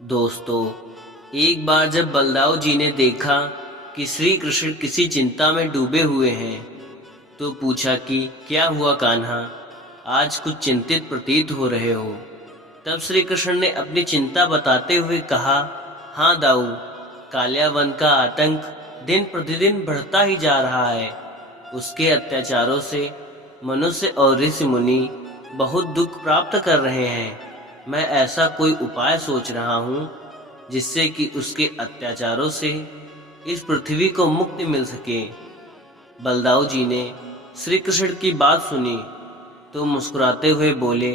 दोस्तों, एक बार जब बलदाऊ जी ने देखा कि श्री कृष्ण किसी चिंता में डूबे हुए हैं, तो पूछा कि क्या हुआ कान्हा, आज कुछ चिंतित प्रतीत हो रहे हो। तब श्री कृष्ण ने अपनी चिंता बताते हुए कहा, हाँ दाऊ, कालिया वन का आतंक दिन प्रतिदिन बढ़ता ही जा रहा है। उसके अत्याचारों से मनुष्य और ऋषि मुनि बहुत दुख प्राप्त कर रहे हैं। मैं ऐसा कोई उपाय सोच रहा हूँ जिससे कि उसके अत्याचारों से इस पृथ्वी को मुक्ति मिल सके। बलदाऊ जी ने श्री कृष्ण की बात सुनी तो मुस्कुराते हुए बोले,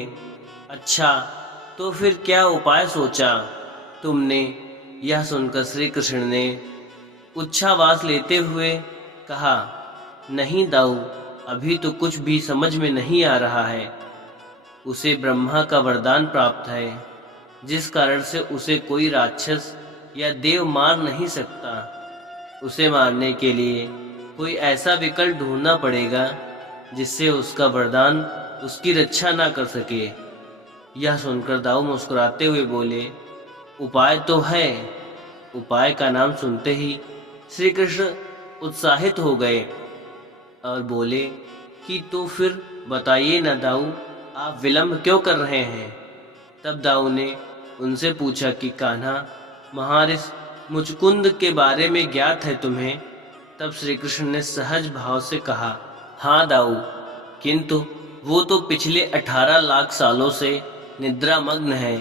अच्छा, तो फिर क्या उपाय सोचा तुमने। यह सुनकर श्री कृष्ण ने उच्छ्वास लेते हुए कहा, नहीं दाऊ, अभी तो कुछ भी समझ में नहीं आ रहा है। उसे ब्रह्मा का वरदान प्राप्त है, जिस कारण से उसे कोई राक्षस या देव मार नहीं सकता। उसे मारने के लिए कोई ऐसा विकल्प ढूंढना पड़ेगा जिससे उसका वरदान उसकी रक्षा ना कर सके। यह सुनकर दाऊ मुस्कुराते हुए बोले, उपाय तो है। उपाय का नाम सुनते ही श्री कृष्ण उत्साहित हो गए और बोले कि तो फिर बताइए ना दाऊ, आप विलंब क्यों कर रहे हैं। तब दाऊ ने उनसे पूछा कि कान्हा, महारिष मुचकुंद के बारे में ज्ञात है तुम्हें। तब श्री कृष्ण ने सहज भाव से कहा, हाँ दाऊ, किंतु वो तो पिछले 18 लाख सालों से निद्रामग्न है।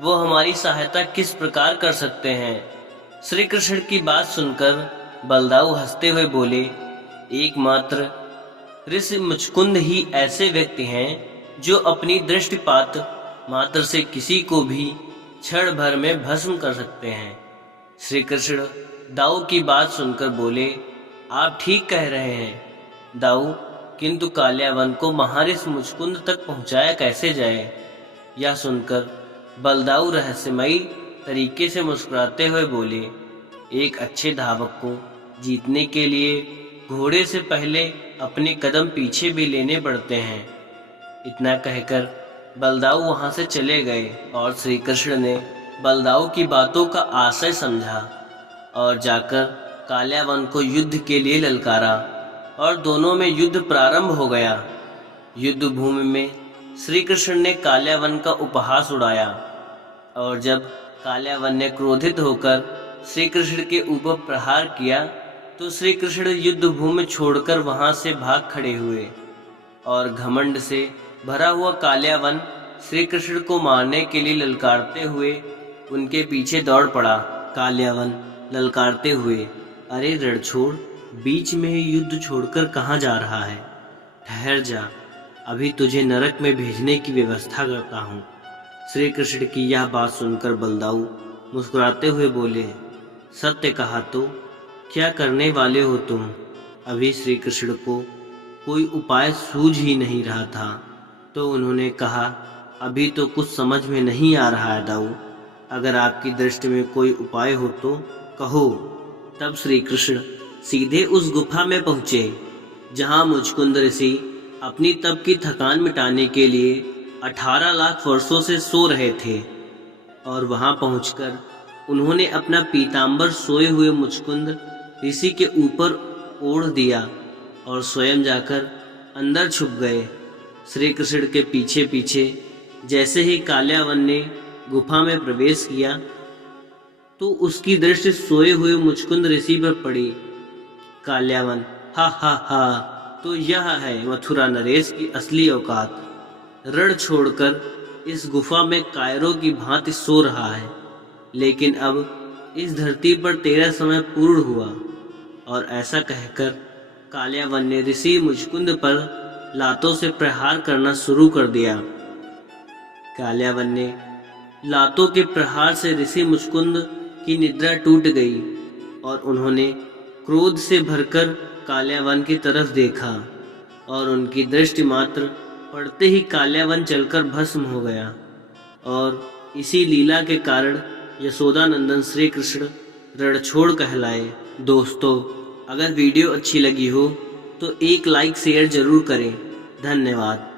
वो हमारी सहायता किस प्रकार कर सकते हैं। श्री कृष्ण की बात सुनकर बलदाऊ हंसते हुए बोले, एकमात्र ऋषि मुचकुंद ही ऐसे व्यक्ति हैं जो अपनी दृष्टिपात मात्र से किसी को भी क्षण भर में भस्म कर सकते हैं। श्री कृष्ण दाऊ की बात सुनकर बोले, आप ठीक कह रहे हैं दाऊ, किंतु कालियावन को महारिष मुचकुंद तक पहुंचाया कैसे जाए। यह सुनकर बलदाऊ रहस्यमयी तरीके से मुस्कुराते हुए बोले, एक अच्छे धावक को जीतने के लिए घोड़े से पहले अपने कदम पीछे भी लेने पड़ते हैं। इतना कहकर बलदाऊ वहां से चले गए और श्री कृष्ण ने बलदाऊ की बातों का आशय समझा और जाकर कालियावन को युद्ध के लिए ललकारा और दोनों में युद्ध प्रारंभ हो गया। युद्ध भूमि में श्री कृष्ण ने कालियावन का उपहास उड़ाया और जब कालियावन ने क्रोधित होकर श्री कृष्ण के ऊपर प्रहार किया तो श्री कृष्ण युद्ध भूमि छोड़कर वहां से भाग खड़े हुए और घमंड से भरा हुआ कालियावन श्री कृष्ण को मारने के लिए ललकारते हुए उनके पीछे दौड़ पड़ा। कालियावन ललकारते हुए, अरे रणछोड़, बीच में ही युद्ध छोड़कर कहाँ जा रहा है। ठहर जा, अभी तुझे नरक में भेजने की व्यवस्था करता हूँ। श्री कृष्ण की यह बात सुनकर बलदाऊ मुस्कुराते हुए बोले, सत्य कहा तो क्या करने वाले हो तुम। अभी श्री कृष्ण को कोई उपाय सूझ ही नहीं रहा था तो उन्होंने कहा, अभी तो कुछ समझ में नहीं आ रहा है दाऊ, अगर आपकी दृष्टि में कोई उपाय हो तो कहो। तब श्री कृष्ण सीधे उस गुफा में पहुँचे जहाँ मुचकुंद ऋषि अपनी तप की थकान मिटाने के लिए 18 लाख वर्षों से सो रहे थे और वहां पहुंचकर उन्होंने अपना पीतांबर सोए हुए मुचकुंद ऋषि के ऊपर ओढ़ दिया और स्वयं जाकर अंदर छुप गए। श्री कृष्ण के पीछे पीछे जैसे ही कालियावन ने गुफा में प्रवेश किया तो उसकी दृष्टि सोए हुए मुचकुंद ऋषि पर पड़ी। कालियावन, हा हा हा, तो यह है मथुरा नरेश की असली औकात। रण छोड़कर इस गुफा में कायरों की भांति सो रहा है, लेकिन अब इस धरती पर तेरा समय पूर्ण हुआ। और ऐसा कहकर कालियावन ने ऋषि मुचकुंद पर लातों से प्रहार करना शुरू कर दिया। कालियावन ने लातों के प्रहार से ऋषि मुचकुंद की निद्रा टूट गई और उन्होंने क्रोध से भरकर कालियावन की तरफ देखा और उनकी दृष्टि मात्र पड़ते ही कालियावन चलकर भस्म हो गया। और इसी लीला के कारण यशोदानंदन श्री कृष्ण रणछोड़ कहलाए। दोस्तों, अगर वीडियो अच्छी लगी हो तो एक लाइक शेयर जरूर करें। धन्यवाद।